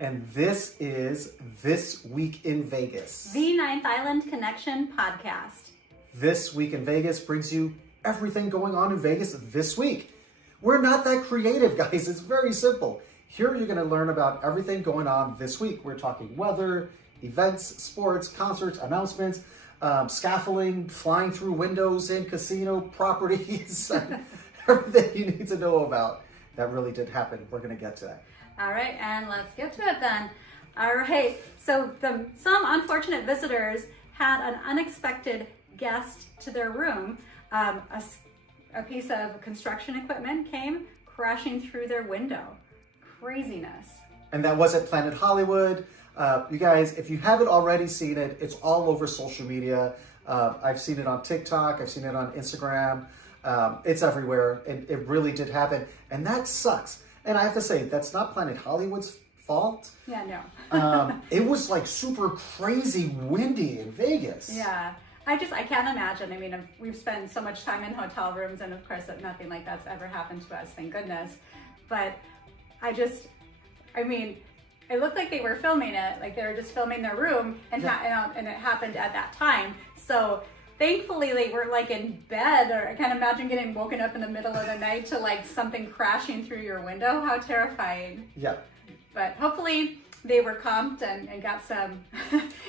And this is This Week in Vegas. The Ninth Island Connection podcast. This Week in Vegas brings you everything going on in Vegas this week. We're not that creative, guys. It's very simple. Here you're going to learn about everything going on this week. We're talking weather, events, sports, concerts, announcements, scaffolding, flying through windows in casino properties, everything you need to know about that really did happen. We're going to get to that. All right, and let's get to it then. All right, so some unfortunate visitors had an unexpected guest to their room. A piece of construction equipment came crashing through their window. Craziness. And that wasn't Planet Hollywood. You guys, if you haven't already seen it, it's all over social media. I've seen it on TikTok. I've seen it on Instagram. It's everywhere. And it really did happen. And that sucks. And I have to say, that's not Planet Hollywood's fault. Yeah, no. It was like super crazy windy in Vegas. Yeah. I can't imagine. I mean, we've spent so much time in hotel rooms, and of course nothing like that's ever happened to us, thank goodness. But it looked like they were filming it, like they were just filming their room, and it happened at that time. So thankfully they were like in bed, or I can't imagine getting woken up in the middle of the night to like something crashing through your window. How terrifying. Yeah. But hopefully they were comped and got some.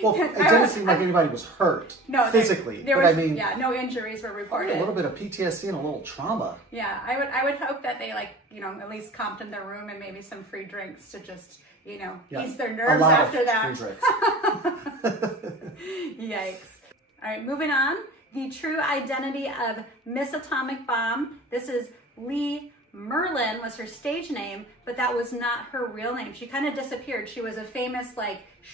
Well, it didn't seem like anybody was hurt physically. No injuries were reported. A little bit of PTSD and a little trauma. Yeah, I would hope that they at least comped in their room and maybe some free drinks to just ease their nerves after that. Free drinks. Yikes. All right, moving on. The true identity of Miss Atomic Bomb. This is Lee Merlin was her stage name, but that was not her real name. She kind of disappeared. She was a famous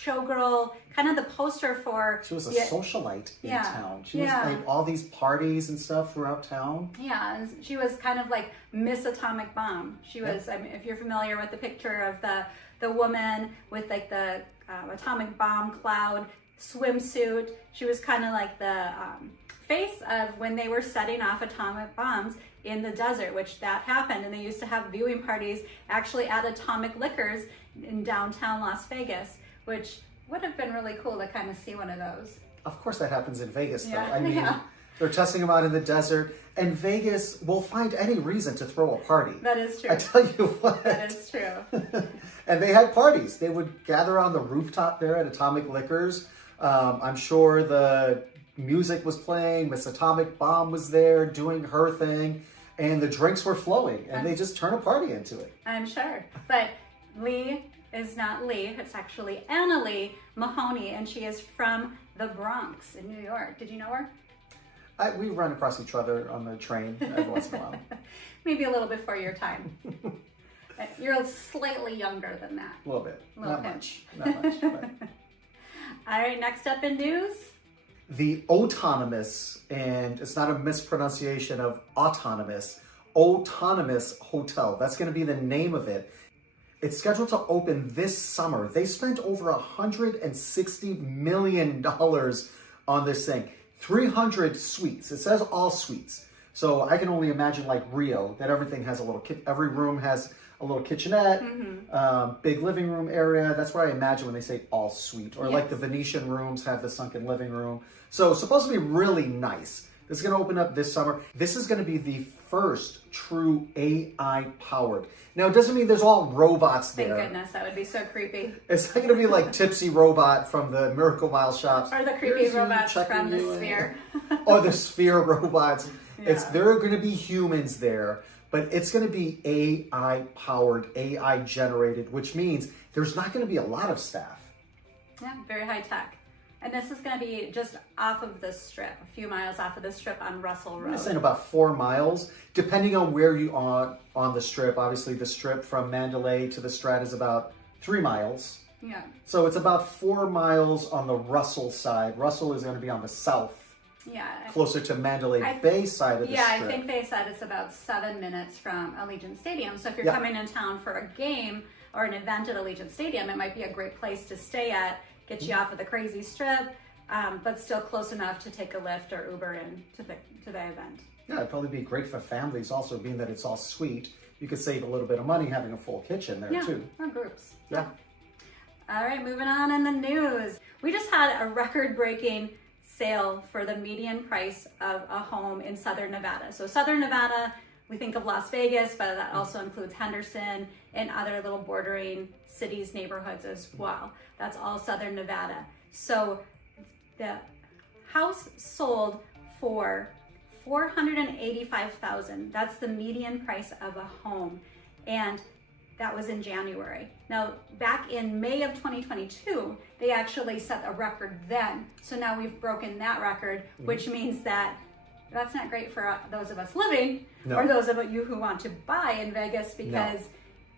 showgirl, kind of the poster for... She was a socialite in town. She was like all these parties and stuff throughout town. Yeah, and she was kind of like Miss Atomic Bomb. She was, if you're familiar with the picture of the woman with like the atomic bomb cloud swimsuit, she was kind of like the face of when they were setting off atomic bombs in the desert, which that happened. And they used to have viewing parties actually at Atomic Liquors in downtown Las Vegas, which would have been really cool to kind of see one of those. Of course that happens in Vegas, though. I mean, they're testing them out in the desert, and Vegas will find any reason to throw a party. That is true. I tell you what. That is true. And they had parties. They would gather on the rooftop there at Atomic Liquors. I'm sure the music was playing. Miss Atomic Bomb was there doing her thing, and the drinks were flowing, and they just turn a party into it. I'm sure. But Lee is not Lee. It's actually Annalie Mahoney, and she is from the Bronx in New York. Did you know her? We run across each other on the train every once in a while. Maybe a little before your time. You're slightly younger than that. A little bit. Not much. But... All right, next up in news. The autonomous, and it's not a mispronunciation of autonomous, autonomous hotel. That's going to be the name of it. It's scheduled to open this summer. They spent over $160 million on this thing. 300 suites. It says all suites. So I can only imagine like Rio, that everything has a little, every room has a little kitchenette, big living room area. That's what I imagine when they say all suite. Or like the Venetian rooms have the sunken living room. So it's supposed to be really nice. This is going to open up this summer. This is going to be the first true AI powered. Now, it doesn't mean there's all robots there. Thank goodness, that would be so creepy. It's not going to be like Tipsy Robot from the Miracle Mile shops. Or the creepy robots from the Sphere. Or the Sphere robots. Yeah. There are going to be humans there, but it's going to be AI powered, AI generated, which means there's not going to be a lot of staff. Yeah, very high tech. And this is going to be just off of the strip, a few miles off of the strip on Russell Road. I'm saying about 4 miles, depending on where you are on the strip. Obviously, the strip from Mandalay to the Strat is about 3 miles. Yeah. So it's about 4 miles on the Russell side. Russell is going to be on the south. Yeah. Closer to Mandalay Bay side of the strip. Yeah, I think they said it's about 7 minutes from Allegiant Stadium. So if you're coming in town for a game or an event at Allegiant Stadium, it might be a great place to stay at. Get you off of the crazy strip, but still close enough to take a Lyft or Uber in to the event. Yeah, it'd probably be great for families also, being that it's all suite. You could save a little bit of money having a full kitchen there too. Or groups. Yeah. All right, moving on in the news. We just had a record-breaking sale for the median price of a home in Southern Nevada. So Southern Nevada, we think of Las Vegas, but that also includes Henderson and other little bordering cities, neighborhoods as well. That's all Southern Nevada. So the house sold for $485,000. That's the median price of a home. And that was in January. Now, back in May of 2022, they actually set a record then. So now we've broken that record, which means that that's not great for those of us living or those of you who want to buy in Vegas because,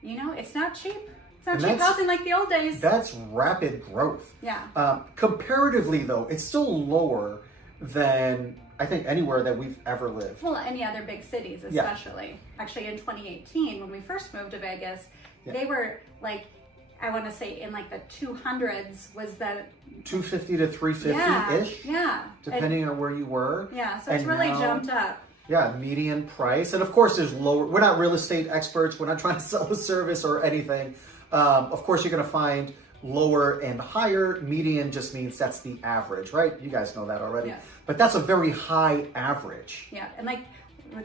you know, it's not cheap. It's not cheap housing like the old days. That's rapid growth. Yeah. Comparatively, though, it's still lower than I think anywhere that we've ever lived. Well, any other big cities, especially. Yeah. Actually, in 2018, when we first moved to Vegas, they were like, I want to say in like the 200s was the 250 to 350-ish. Yeah. Depending on where you were. Yeah, so it's really jumped up. Yeah, median price. And of course, there's lower. We're not real estate experts. We're not trying to sell a service or anything. Of course, you're going to find lower and higher. Median just means that's the average, right? You guys know that already. Yeah. But that's a very high average. Yeah, and like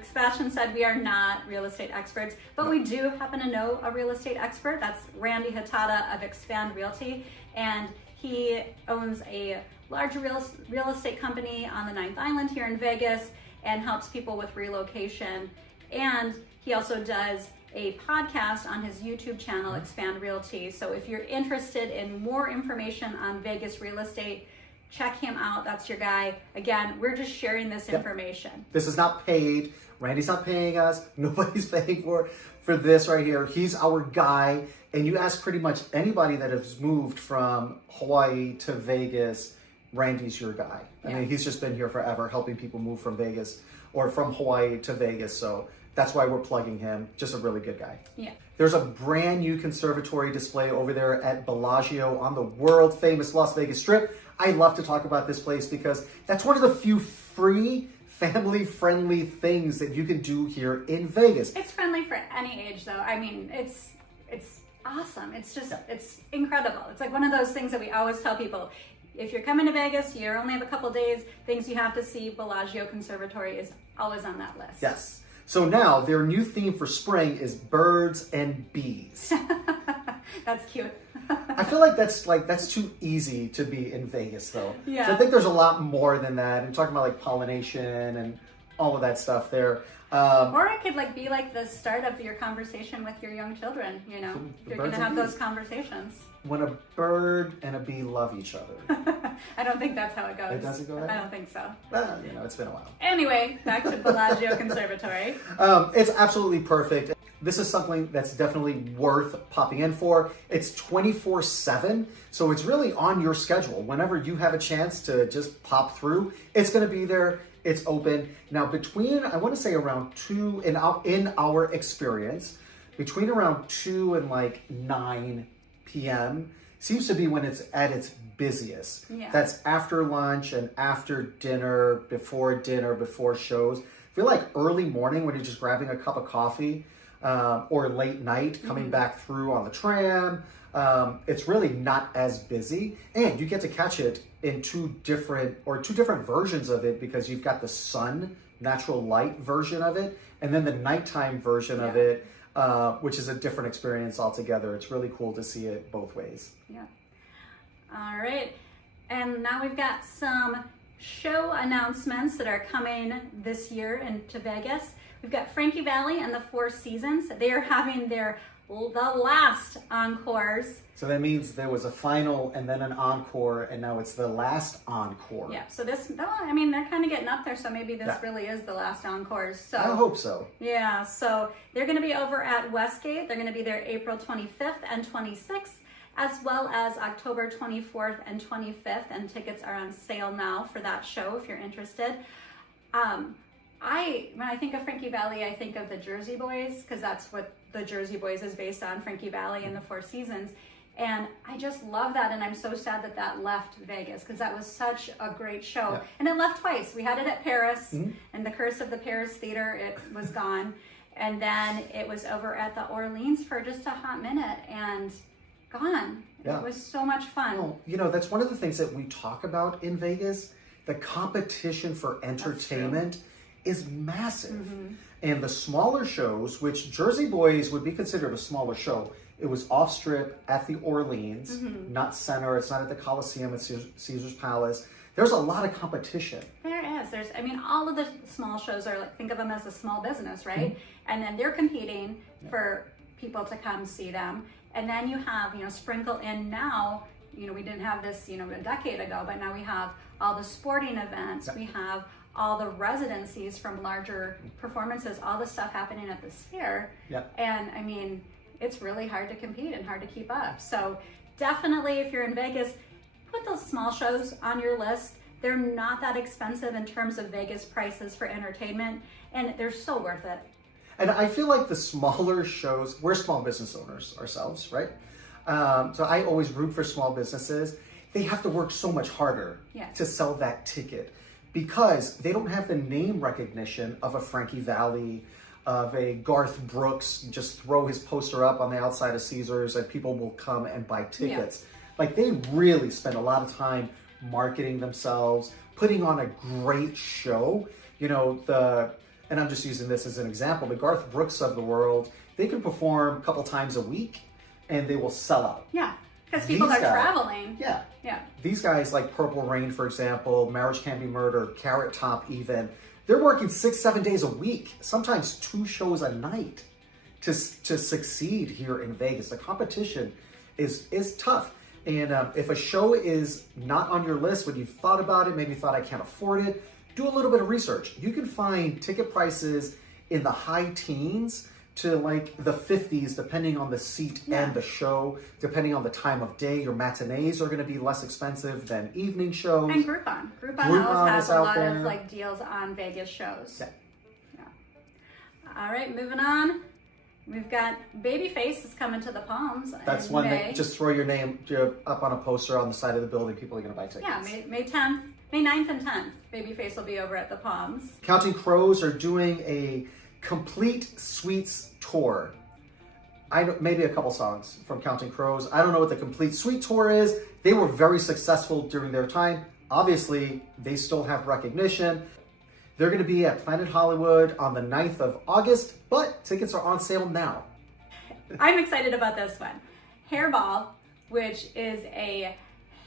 Sebastian said, we are not real estate experts, but we do happen to know a real estate expert. That's Randy Hatada of Expand Realty, and he owns a large real estate company on the 9th Island here in Vegas and helps people with relocation. And he also does a podcast on his YouTube channel, Expand Realty. So if you're interested in more information on Vegas real estate, check him out. That's your guy. Again, we're just sharing this information. This is not paid. Randy's not paying us. Nobody's paying for this right here. He's our guy. And you ask pretty much anybody that has moved from Hawaii to Vegas, Randy's your guy. I mean, he's just been here forever helping people move from Vegas or from Hawaii to Vegas. So that's why we're plugging him. Just a really good guy. Yeah. There's a brand new conservatory display over there at Bellagio on the world famous Las Vegas Strip. I love to talk about this place because that's one of the few free, family-friendly things that you can do here in Vegas. It's friendly for any age, though. I mean, it's awesome. It's just, it's incredible. It's like one of those things that we always tell people. If you're coming to Vegas, you only have a couple days, things you have to see, Bellagio Conservatory is always on that list. Yes. So now their new theme for spring is birds and bees. That's cute. I feel like that's too easy to be in Vegas though. Yeah. So I think there's a lot more than that. And talking about like pollination and all of that stuff there. Or it could like be like the start of your conversation with your young children, you know. You're gonna have those conversations. When a bird and a bee love each other. I don't think that's how it goes. It doesn't go that way? I don't think so. Well, you know, it's been a while. Anyway, back to Bellagio Conservatory. It's absolutely perfect. This is something that's definitely worth popping in for. It's 24/7, so it's really on your schedule. Whenever you have a chance to just pop through, it's going to be there. It's open. Now, between, I want to say around 2, in our experience, between around 2 and like 9 p.m. seems to be when it's at its busiest. Yeah. That's after lunch and after dinner, before shows. I feel like early morning when you're just grabbing a cup of coffee, or late night coming back through on the tram, it's really not as busy, and you get to catch it in two different versions of it, because you've got the sun, natural light version of it, and then the nighttime version of it, which is a different experience altogether. It's really cool to see it both ways. Yeah. All right. And now we've got some show announcements that are coming this year into Vegas. We've got Frankie Valli and the Four Seasons. They are having the last encores. So that means there was a final and then an encore, and now it's the last encore. Yeah, so this, I mean, they're kind of getting up there, so maybe this really is the last encores. So I hope so. Yeah, so they're going to be over at Westgate. They're going to be there April 25th and 26th, as well as October 24th and 25th, and tickets are on sale now for that show if you're interested. When I think of Frankie Valli, I think of the Jersey Boys, because that's what the Jersey Boys is based on, Frankie Valli and the Four Seasons. And I just love that, and I'm so sad that that left Vegas, because that was such a great show. Yeah. And it left twice. We had it at Paris, and the Curse of the Paris Theater, it was gone. And then it was over at the Orleans for just a hot minute, and gone. Yeah. It was so much fun. Well, you know, that's one of the things that we talk about in Vegas. The competition for entertainment is massive. And the smaller shows, which Jersey Boys would be considered a smaller show, it was off strip at the Orleans, not center. It's not at the Coliseum, it's Caesar's Palace. There's a lot of competition. There is. I mean, all of the small shows are like, think of them as a small business, right? And then they're competing for people to come see them. And then you have, sprinkle in now, we didn't have this, a decade ago, but now we have all the sporting events. We have all the residencies from larger performances, all the stuff happening at the Sphere. And I mean, it's really hard to compete and hard to keep up. So definitely, if you're in Vegas, put those small shows on your list. They're not that expensive in terms of Vegas prices for entertainment, and they're so worth it. And I feel like the smaller shows, we're small business owners ourselves, right? So I always root for small businesses. They have to work so much harder to sell that ticket because they don't have the name recognition of a Frankie Valli, of a Garth Brooks. Just throw his poster up on the outside of Caesars and people will come and buy tickets. Like, they really spend a lot of time marketing themselves, putting on a great show. And I'm just using this as an example, the Garth Brooks of the world, they can perform a couple times a week and they will sell out. Yeah, because people are traveling. Yeah. Yeah. These guys like Purple Rain, for example, Marriage Can't Be Murder, Carrot Top even, they're working 6-7 days a week, sometimes 2 shows a night to succeed here in Vegas. The competition is tough. And if a show is not on your list, when you've thought about it, maybe you thought I can't afford it, do a little bit of research. You can find ticket prices in the high teens to like the 50s, depending on the seat and the show, depending on the time of day. Your matinees are gonna be less expensive than evening shows. And Groupon. Groupon always has a lot of like deals on Vegas shows. Yeah. All right, moving on. We've got Babyface is coming to the Palms. That's one that just throw your name up on a poster on the side of the building. People are going to buy tickets. Yeah, May 10th, May 9th and 10th. Babyface will be over at the Palms. Counting Crows are doing a complete suites tour. Maybe a couple songs from Counting Crows. I don't know what the complete suite tour is. They were very successful during their time. Obviously, they still have recognition. They're going to be at Planet Hollywood on the 9th of August, but tickets are on sale now. I'm excited about this one. Hairball, which is a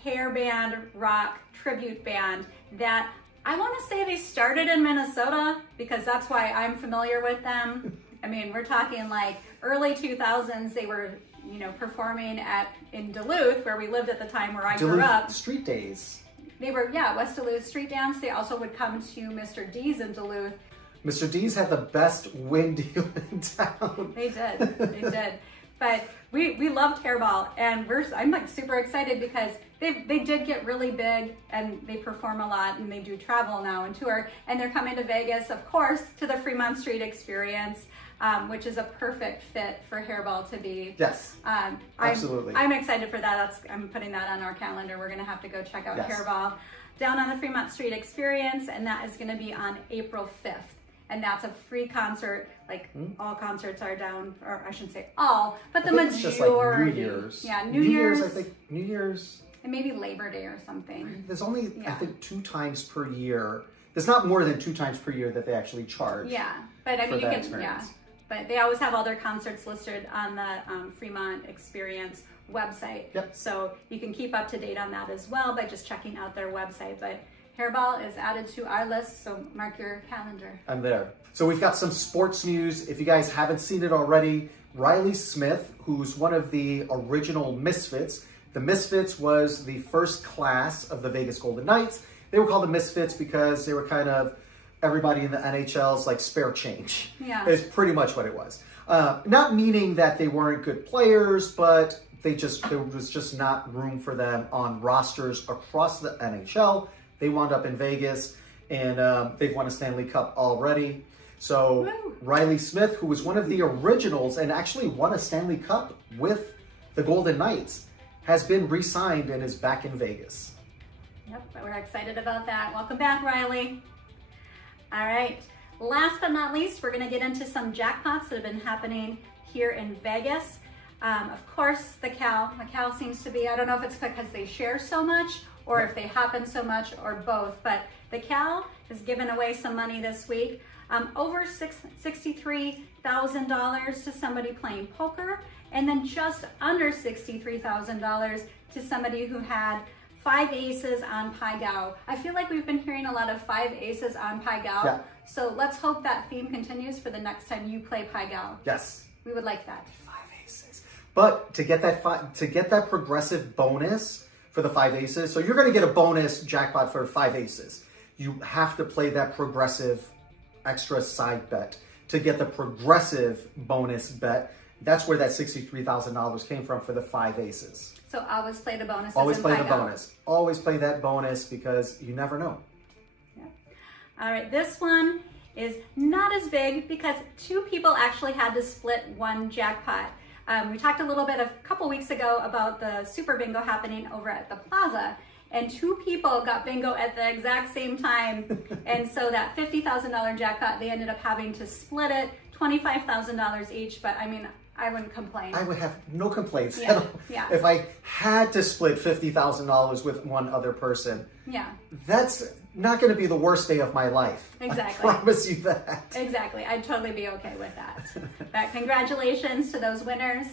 hair band rock tribute band that I want to say they started in Minnesota because that's why I'm familiar with them. I mean, we're talking like early 2000s. They were, performing in Duluth, where we lived at the time where I grew up. Street Days. They were, West Duluth Street Dance. They also would come to Mr. D's in Duluth. Mr. D's had the best wing deal in town. They did. But we loved Hairball, and I'm like super excited because they did get really big and they perform a lot and they do travel now and tour. And they're coming to Vegas, of course, to the Fremont Street Experience, which is a perfect fit for Hairball to be. Yes, absolutely. I'm excited for that. I'm putting that on our calendar. We're going to have to go check out Hairball down on the Fremont Street Experience, and that is going to be on April 5th. And that's a free concert. Like all concerts are down, or I shouldn't say all, but the majority. It's just like New Year's. Yeah, New Year's. I think New Year's. And maybe Labor Day or something. There's only, I think, 2 times per year. There's not more than 2 times per year that they actually charge. Yeah, but I mean, you can, but they always have all their concerts listed on the Fremont Experience website. Yep. So you can keep up to date on that as well by just checking out their website. But Hairball is added to our list, so mark your calendar. I'm there. So we've got some sports news. If you guys haven't seen it already, Riley Smith, who's one of the original Misfits. The Misfits was the first class of the Vegas Golden Knights. They were called the Misfits because they were kind of everybody in the NHL's like spare change. Yeah. It's pretty much what it was. Not meaning that they weren't good players, but there was just not room for them on rosters across the NHL. They wound up in Vegas, and they've won a Stanley Cup already. So Riley Smith, who was one of the originals and actually won a Stanley Cup with the Golden Knights, has been re-signed and is back in Vegas. Yep, we're excited about that. Welcome back, Riley. All right, last but not least, we're gonna get into some jackpots that have been happening here in Vegas. Of course, the cow. The cow seems to be, I don't know if it's because they share so much or if they happen so much or both, but the cow has given away some money this week. Over $63,000 to somebody playing poker, and then just under $63,000 to somebody who had 5 aces on Pai Gow. I feel like we've been hearing a lot of 5 aces on Pai Gow. Yeah. So let's hope that theme continues for the next time you play Pai Gow. Yes. We would like that. 5 aces. But to get that progressive bonus for the 5 aces, so you're going to get a bonus jackpot for 5 aces. You have to play that progressive extra side bet to get the progressive bonus bet. That's where that $63,000 came from for the 5 aces. So always play the bonus. Always play the bonus. Always play that bonus because you never know. Yeah. All right, this one is not as big because 2 people actually had to split one jackpot. We talked a little bit a couple weeks ago about the Super Bingo happening over at the Plaza, and 2 people got bingo at the exact same time. And so that $50,000 jackpot, they ended up having to split it, $25,000 each. But I mean, I wouldn't complain. I would have no complaints Yeah, at all. yeah. If I had to split $50,000 with one other person. Yeah. That's not going to be the worst day of my life. Exactly. I promise you that. Exactly. I'd totally be okay with that. But congratulations to those winners.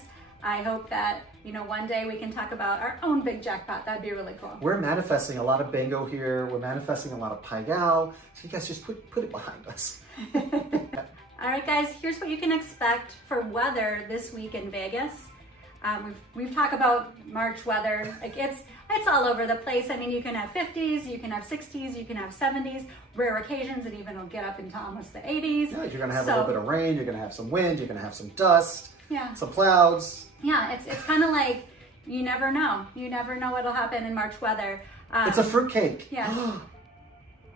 I hope that, one day we can talk about our own big jackpot. That'd be really cool. We're manifesting a lot of bingo here. We're manifesting a lot of Pai Gow. So you guys just put it behind us. All right, guys, here's what you can expect for weather this week in Vegas. We've talked about March weather. Like it's all over the place. I mean, you can have 50s, you can have 60s, you can have 70s, rare occasions, and even it'll get up into almost the 80s. Yeah, you're going to have a little bit of rain, you're going to have some wind, you're going to have some dust, some clouds. Yeah, it's kind of like you never know. You never know what'll happen in March weather. It's a fruitcake. Yeah.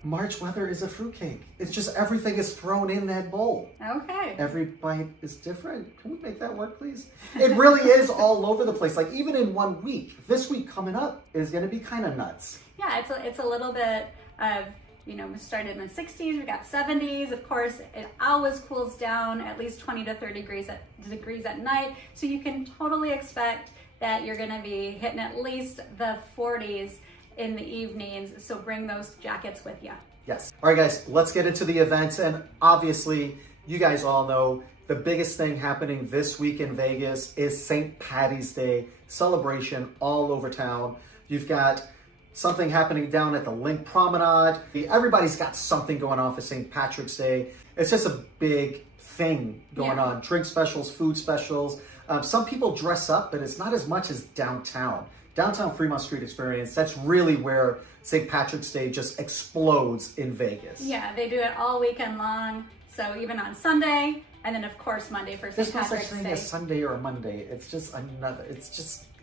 March weather is a fruitcake. It's just everything is thrown in that bowl. Okay. Every bite is different. Can we make that work, please? It really is all over the place. Like even in 1 week, this week coming up is going to be kind of nuts. Yeah, it's a little bit of, we started in the 60s, we got 70s. Of course, it always cools down at least 20 to 30 degrees at night. So you can totally expect that you're going to be hitting at least the 40s in the evenings, so bring those jackets with you. Yes. All right, guys, let's get into the events. And obviously, you guys all know the biggest thing happening this week in Vegas is St. Paddy's Day celebration all over town. You've got something happening down at the Link Promenade. Everybody's got something going on for St. Patrick's Day. It's just a big thing going on. Drink specials, food specials. Some people dress up, but it's not as much as downtown. Downtown Fremont Street experience, that's really where St. Patrick's Day just explodes in Vegas. Yeah, they do it all weekend long. So even on Sunday, and then of course Monday for St. Patrick's Day. There's no such thing as Sunday or a Monday. It's just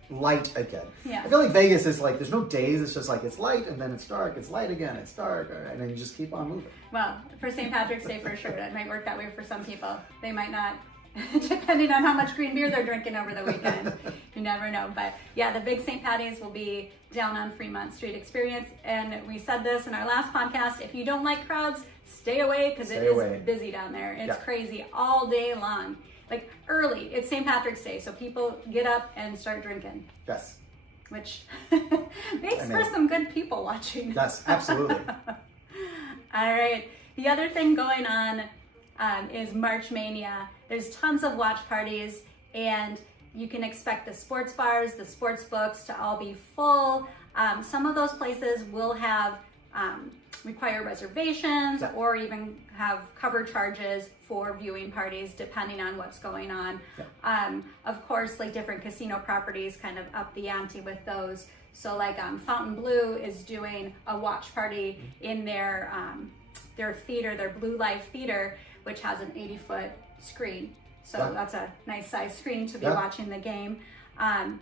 light again. Yeah. I feel like Vegas is like, there's no days. It's just like, it's light and then it's dark. It's light again, it's dark. And then you just keep on moving. Well, for St. Patrick's Day for sure. That might work that way for some people. They might not. Depending on how much green beer they're drinking over the weekend. You never know. But yeah, the big St. Patty's will be down on Fremont Street experience. And we said this in our last podcast, if you don't like crowds, stay away because it is busy down there. It's crazy all day long. Like early, it's St. Patrick's Day, so people get up and start drinking. Yes. Which makes for some good people watching. Yes, absolutely. All right. The other thing going on is March Mania. There's tons of watch parties, and you can expect the sports bars, the sports books to all be full. Some of those places will have require reservations or even have cover charges for viewing parties depending on what's going on. Of course, like different casino properties kind of up the ante with those. So like Fontainebleau is doing a watch party in their theater, their Blue Life Theater, which has an 80-foot screen. So that's a nice size screen to be watching the game. And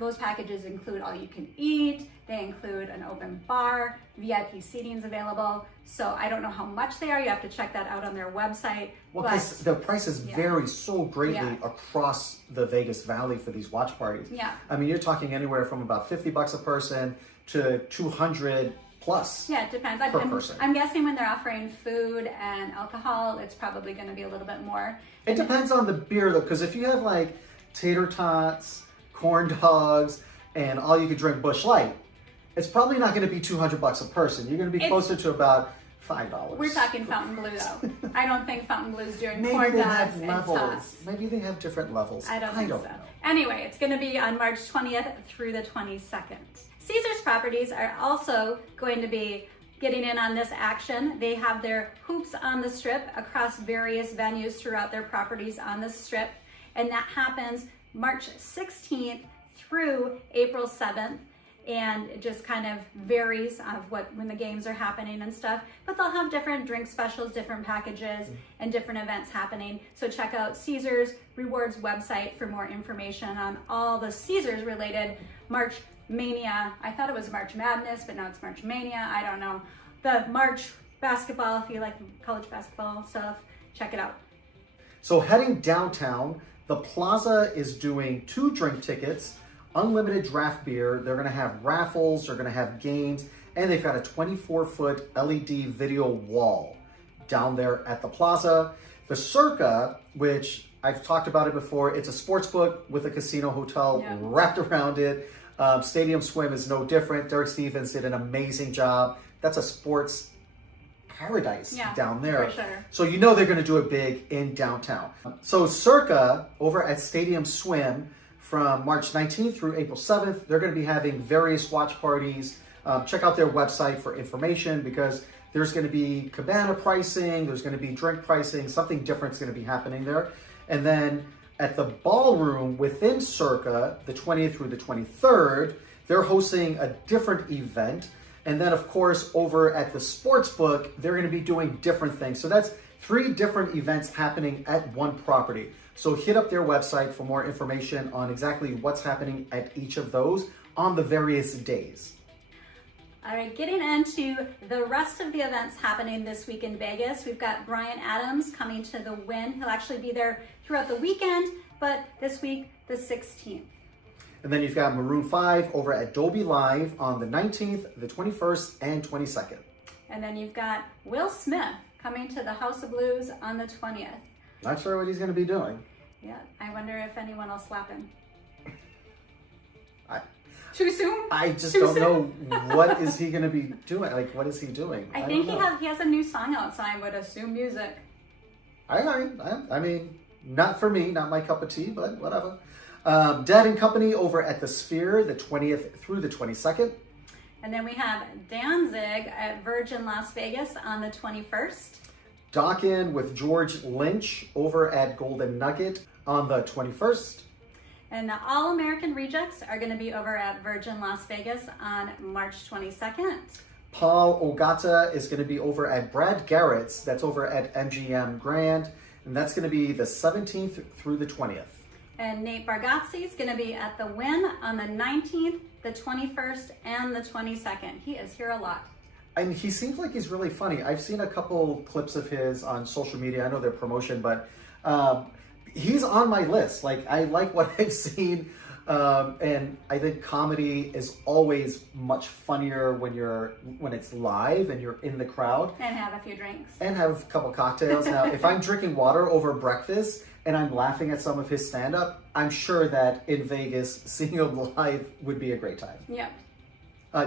those packages include all you can eat. They include an open bar, VIP seating is available. So I don't know how much they are. You have to check that out on their website. Well, because the prices vary so greatly across the Vegas Valley for these watch parties. Yeah. I mean, you're talking anywhere from about $50 a person to $200 plus. Yeah, it depends. Per person. I'm guessing when they're offering food and alcohol, it's probably going to be a little bit more. It depends on the beer though, because if you have like tater tots, corn dogs, and all you could drink Busch Light, it's probably not going to be $200 a person. You're going to be closer to about $5. We're talking Fountain Blue though. I don't think Fountain Blue's doing Maybe corn they dogs have and levels. tots. Maybe they have different levels. I don't think so. Know. Anyway, it's going to be on March 20th through the 22nd. Caesars Properties are also going to be getting in on this action. They have their hoops on the strip across various venues throughout their properties on the strip, and that happens March 16th through April 7th. And it just kind of varies of when the games are happening and stuff, but they'll have different drink specials, different packages, and different events happening. So check out Caesars Rewards website for more information on all the Caesars related March Mania. I thought it was March Madness, but now it's March Mania. I don't know. The March basketball, if you like college basketball stuff, check it out. So heading downtown, the Plaza is doing 2 drink tickets, unlimited draft beer. They're going to have raffles, they're going to have games, and they've got a 24-foot LED video wall down there at the Plaza. The Circa, which I've talked about it before, it's a sports book with a casino hotel wrapped around it. Stadium Swim is no different. Derek Stevens did an amazing job. That's a sports paradise down there. For sure. So you know they're going to do it big in downtown. So Circa over at Stadium Swim from March 19th through April 7th, they're going to be having various watch parties. Check out their website for information because there's going to be cabana pricing, there's going to be drink pricing, something different is going to be happening there. And then at the ballroom within Circa, the 20th through the 23rd, they're hosting a different event. And then of course, over at the Sportsbook, they're going to be doing different things. So that's 3 different events happening at one property. So hit up their website for more information on exactly what's happening at each of those on the various days. All right, getting into the rest of the events happening this week in Vegas, we've got Bryan Adams coming to the Wynn. He'll actually be there throughout the weekend, but this week, the 16th. And then you've got Maroon 5 over at Dolby Live on the 19th, the 21st, and 22nd. And then you've got Will Smith coming to the House of Blues on the 20th. Not sure what he's going to be doing. Yeah, I wonder if anyone will slap him. Too soon? I just don't know what is he going to be doing. Like, what is he doing? I think he has a new song out, so I would assume music. I mean, not for me, not my cup of tea, but whatever. Dead and Company over at the Sphere, the 20th through the 22nd. And then we have Danzig at Virgin Las Vegas on the 21st. Dawkins with George Lynch over at Golden Nugget on the 21st. And the All-American Rejects are going to be over at Virgin Las Vegas on March 22nd. Paul Ogata is going to be over at Brad Garrett's. That's over at MGM Grand. And that's going to be the 17th through the 20th. And Nate Bargatze is going to be at the Wynn on the 19th, the 21st, and the 22nd. He is here a lot. And he seems like he's really funny. I've seen a couple clips of his on social media. I know their promotion, but he's on my list. Like, I like what I've seen. And I think comedy is always much funnier when it's live and you're in the crowd. And have a few drinks. And have a couple cocktails. Now, if I'm drinking water over breakfast and I'm laughing at some of his stand-up, I'm sure that in Vegas, seeing him live would be a great time. Yep.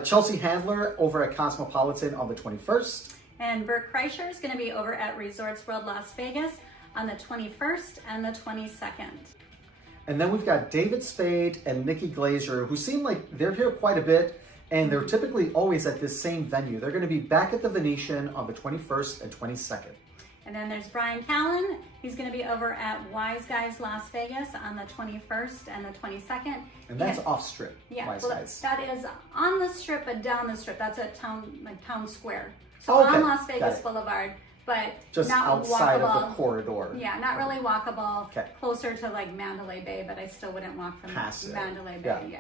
Chelsea Handler over at Cosmopolitan on the 21st. And Bert Kreischer is going to be over at Resorts World Las Vegas on the 21st and the 22nd. And then we've got David Spade and Nikki Glazer, who seem like they're here quite a bit, and they're typically always at this same venue. They're going to be back at the Venetian on the 21st and 22nd. And then there's Brian Callen. He's going to be over at Wise Guys Las Vegas on the 21st and the 22nd. And that's off strip. Yeah, Wise Guys. that is on the strip, but down the strip. That's at town square. So Okay, on Las Vegas Boulevard, but just not outside walkable. of the corridor. Yeah, not really walkable. Okay. Closer to like Mandalay Bay, but I still wouldn't walk from Mandalay Bay.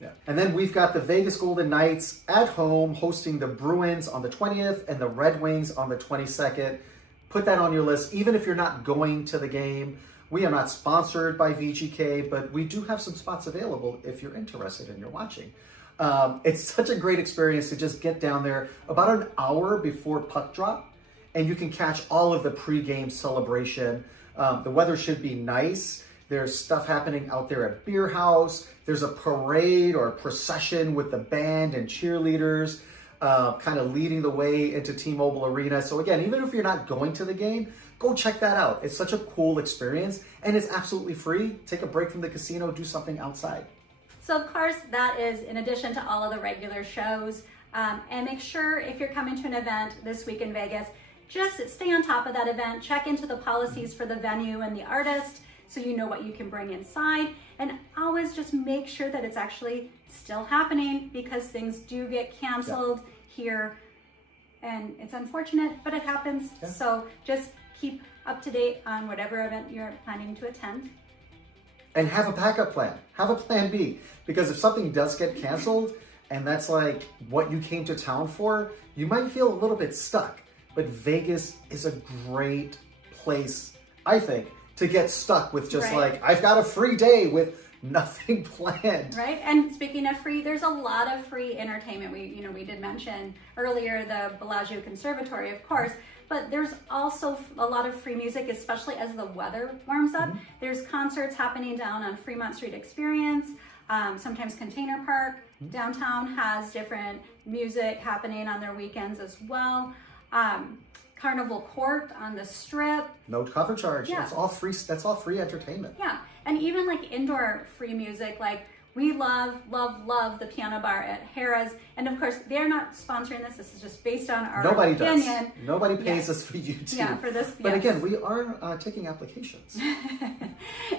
Yeah. And then we've got the Vegas Golden Knights at home hosting the Bruins on the 20th and the Red Wings on the 22nd. Put that on your list, even if you're not going to the game. We are not sponsored by VGK, but we do have some spots available if you're interested and you're watching. It's such a great experience to just get down there about an hour before puck drop, and you can catch all of the pregame celebration. The weather should be nice. There's stuff happening out there at Beer House. There's a parade or a procession with the band and cheerleaders kind of leading the way into T-Mobile Arena. So again, even if you're not going to the game, go check that out. It's such a cool experience and it's absolutely free. Take a break from the casino, do something outside. So of course, that is in addition to all of the regular shows. And make sure if you're coming to an event this week in Vegas, just stay on top of that event, check into the policies for the venue and the artist so you know what you can bring inside, and always just make sure that it's actually still happening, because things do get canceled here and it's unfortunate, but it happens. So just keep up to date on whatever event you're planning to attend. And have a backup plan. Have a plan B, because if something does get canceled and that's like what you came to town for, you might feel a little bit stuck. But Vegas is a great place, I think, to get stuck with just like, I've got a free day with nothing planned. Right, and speaking of free, there's a lot of free entertainment. We did mention earlier the Bellagio Conservatory, of course, but there's also a lot of free music, especially as the weather warms up. There's concerts happening down on Fremont Street Experience. Sometimes Container Park downtown has different music happening on their weekends as well. Carnival Court on the Strip. No cover charge. Yeah. It's all free. That's all free entertainment. Yeah, and even like indoor free music, like we love the piano bar at Harrah's. And of course, they're not sponsoring this. This is just based on our opinion. Nobody pays us for YouTube. Yeah, for this. But again, we are taking applications.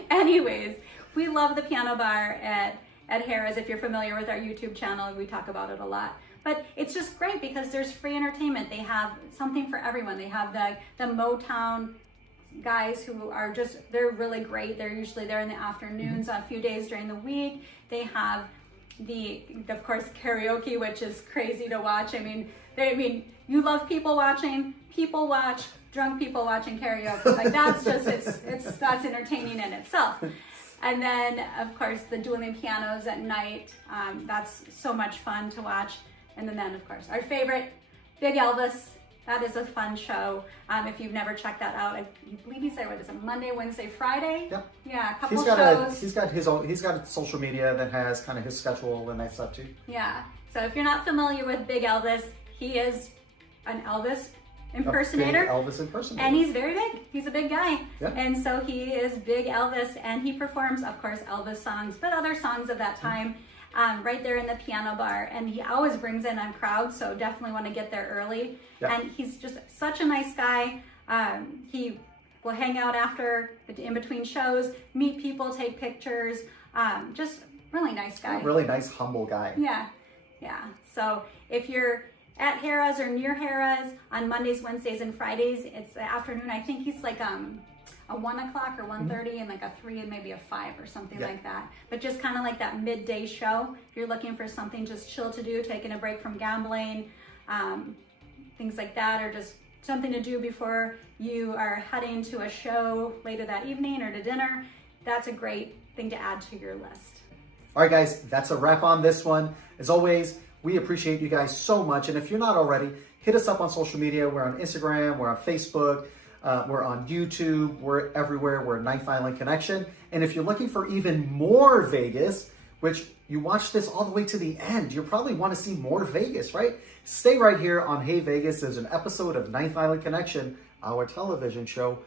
Anyways, we love the piano bar at Harrah's. If you're familiar with our YouTube channel, we talk about it a lot. But it's just great because there's free entertainment. They have something for everyone. They have the Motown guys who are they're really great. They're usually there in the afternoons, a few days during the week. They have of course, karaoke, which is crazy to watch. I mean, you love people watching. People watch drunk people watching karaoke. Like that's just that's entertaining in itself. And then of course the dueling pianos at night. That's so much fun to watch. And then, of course, our favorite, Big Elvis. That is a fun show. If you've never checked that out, I believe he's there. What is it? Monday, Wednesday, Friday. Yep. Yeah, a couple shows. He's got his own. He's got social media that has kind of his schedule and that stuff too. Yeah. So if you're not familiar with Big Elvis, he is an Elvis impersonator. A big Elvis impersonator. And he's very big. He's a big guy. Yeah. And so he is Big Elvis, and he performs, of course, Elvis songs, but other songs of that time. Right there in the piano bar, and he always brings in a crowd, so definitely want to get there early. Yeah. And he's just such a nice guy. He will hang out in between shows, meet people, take pictures. Just really nice guy. A really nice, humble guy. Yeah. So if you're at Harrah's or near Harrah's on Mondays, Wednesdays, and Fridays, it's the afternoon. I think he's like a 1 o'clock or 1:30 and like a 3 and maybe a 5 or something like that. But just kind of like that midday show. If you're looking for something just chill to do, taking a break from gambling, things like that, or just something to do before you are heading to a show later that evening or to dinner, that's a great thing to add to your list. All right, guys, that's a wrap on this one. As always, we appreciate you guys so much. And if you're not already, hit us up on social media. We're on Instagram, we're on Facebook, we're on YouTube, we're everywhere. We're Ninth Island Connection. And if you're looking for even more Vegas, which you watch this all the way to the end, you probably want to see more Vegas, right? Stay right here on Hey Vegas. There's an episode of Ninth Island Connection, our television show,